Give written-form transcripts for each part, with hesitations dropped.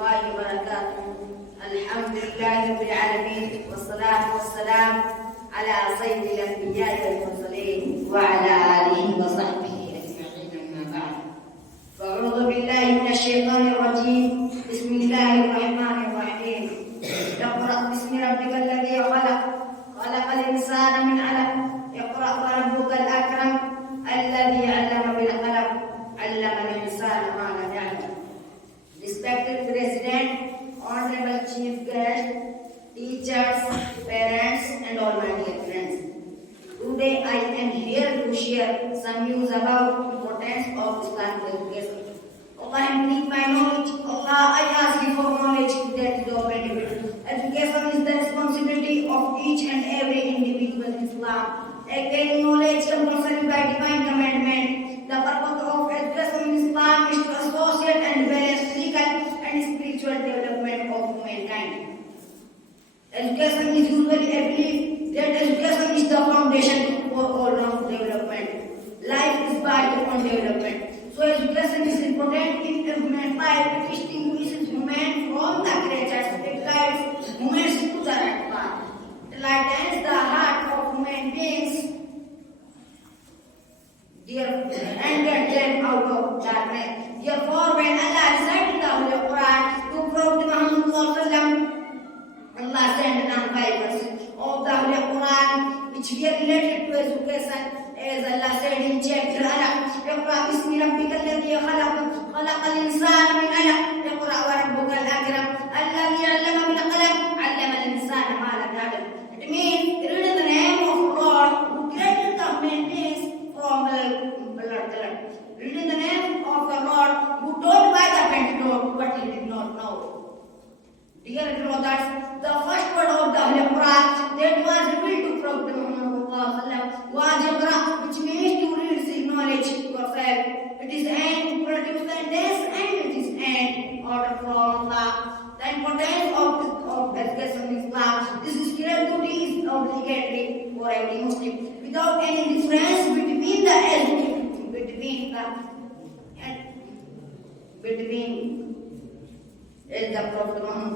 الله وبركاته. الحمد لله رب العالمين والصلاة والسلام على سيد الأنبياء والمرسلين وعلى آله وصحبه أجمعين أما بعد. فأعوذ بالله من الشيطان الرجيم. بسم الله الرحمن الرحيم. اقرأ باسم ربك الذي خلق خلق الإنسان من علق اقرأ وربك الأكرم الذي علم بالقلم علم الإنسان ما لم يعلم. Respected President, Honorable Chief Guest, teachers, parents, and all my dear friends. Today I am here to share some news about the importance of Islamic education. Allah increase my knowledge. Allah, I ask you for knowledge that is open. Education is the responsibility of each and every individual in Islam. Gaining knowledge compulsory by divine commandment. The purpose of education in Islam is to associate and balance physical and spiritual development of mankind. Education is usually a belief that education is the foundation for all-round development. Life is built on development. So education is important in human life. It distinguishes human from the creatures. It guides humans to the right path. It lightens the heart of human beings and get them out of darkness. Therefore, when Allah recited the Holy Quran to Prophet Muhammad sallallahu Allah sent down 5 verses of the Holy Quran which were related to education. As Allah said in chapter Alaq, اقرأ باسم ربك الذي خلق خلق الإنسان من علق اقرأ وربك الأكرم الذي علم بالقلم علم الإنسان ما لم يعلم. It means read in the name of God who created the human beings from blood. Read in the name of the Lord who told by the antidote what he did not know. Dear brothers, the first word of the Holy Quran that was revealed to Prophet Muhammad was Iqra, which means to read, seek knowledge yourself. It is an imperative sentence and it is an order from Allah. The importance of education in Islam. This sacred duty is obligatory for every Muslim without any difference between the as the Prophet Muhammad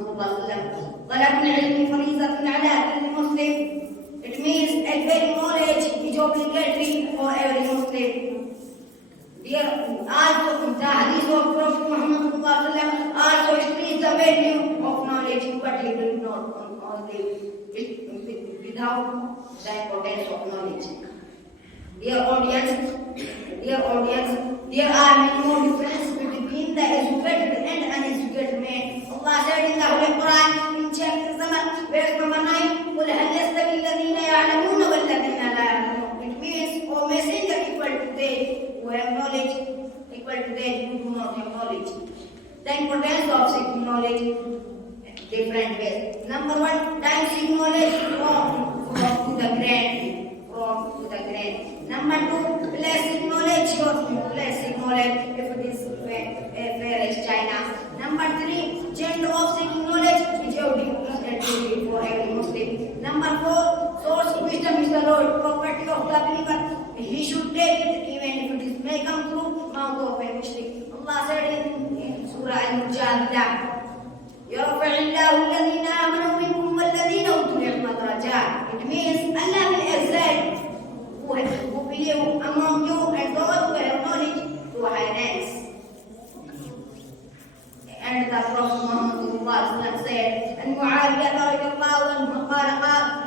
طلب العلم فريضة على كل مسلم. It means acquiring knowledge is obligatory for every Muslim. Dear, also the hadith of Prophet Muhammad also explains the value of knowledge, but he did not only without the importance of knowledge. Dear audience, there are many more differences between the educated and uneducated man. Allah said in the Holy Quran in chapter 7, verse number 9, قُلْ هَلْ يَسْتَوِي الَّذِينَ يَعْلَمُونَ وَالَّذِينَ لَا يَعْلَمُونَ. It means, O messenger, equal to they who have knowledge, equal to they who do not have knowledge. The importance of seeking knowledge different ways. Number 1, time seeking knowledge from to the grand. Number 2, placing knowledge if it is where is China. Number 3, gender of seeking knowledge which have different duty for every Muslim. Number 4, source of wisdom is the Lord, property of the believer. He should take it even if it is may come through mouth of a mushrik. Allah said in Surah Al-Mujadilah, يَرْفَعِ اللَّهُ الَّذِينَ آمَنُوا مِنكُمْ وَالَّذِينَ أُوتُوا الْعِلْمَ دَرَجَاتٍ. It means Allah will exalt who believe among you and those who have knowledge to high ranks. And the Prophet Muhammad said, and Muawiyah radiallahu anhu qala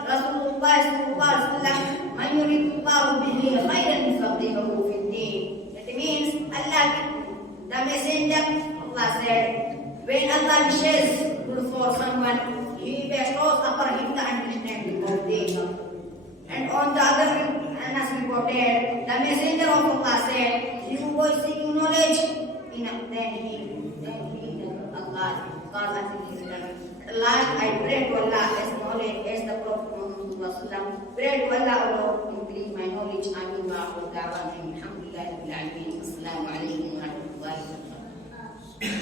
Rasulullah sallallahu alaihi wasallam, man yuridullahu bihi khairan yufaqihuhu fid din. That means Allah, the messenger, Allah said, when Allah wishes good for someone, he bestows upon him the understanding of deen. And on the other hand, Anas reported, the messenger of Allah said, you boys seeking knowledge, then he Allah cause us in his love. Last, I pray to Allah as knowledge as the Prophet Muhammad pray to Allah, Lord, increase my knowledge. Amin wa aqul da'wan alhamdulillahi rabbil alamin. Assalamu alaikum wa rahmatullahi wa barakatuh.